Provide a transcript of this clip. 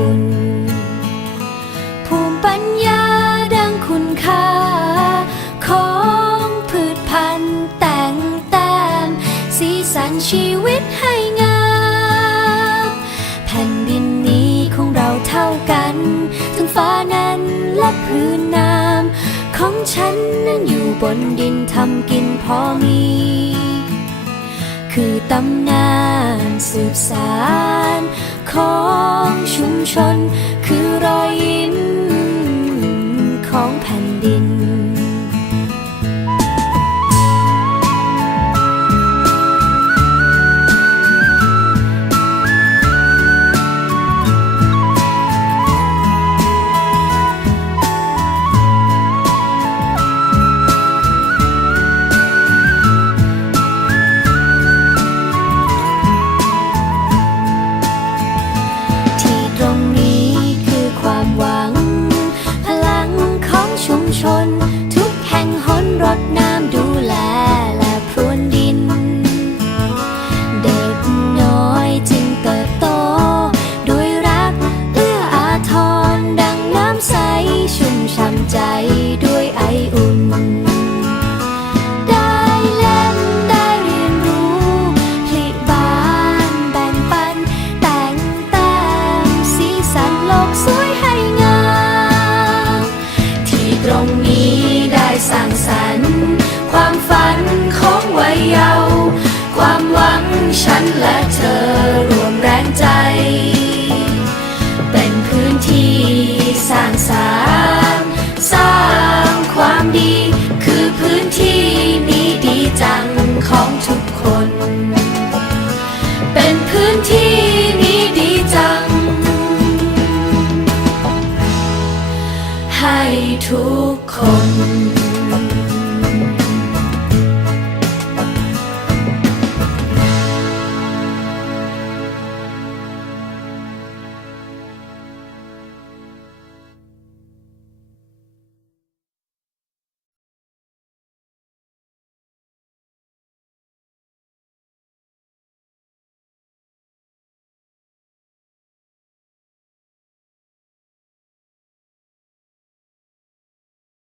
คุณภูมิปัญญาดังคุณค่า ของพืชพันธุ์แต่งแต้มสีสันชีวิตให้งามแผ่นดินนี้ของเราเท่ากัน ทั้งฟ้านั้นและพื้นน้ำของฉันนั้นอยู่บนดินทำกินพอมี คือตำนาน สืบสารของชุมชน คือรอยยิ้มของแผ่นดิน ทุกคน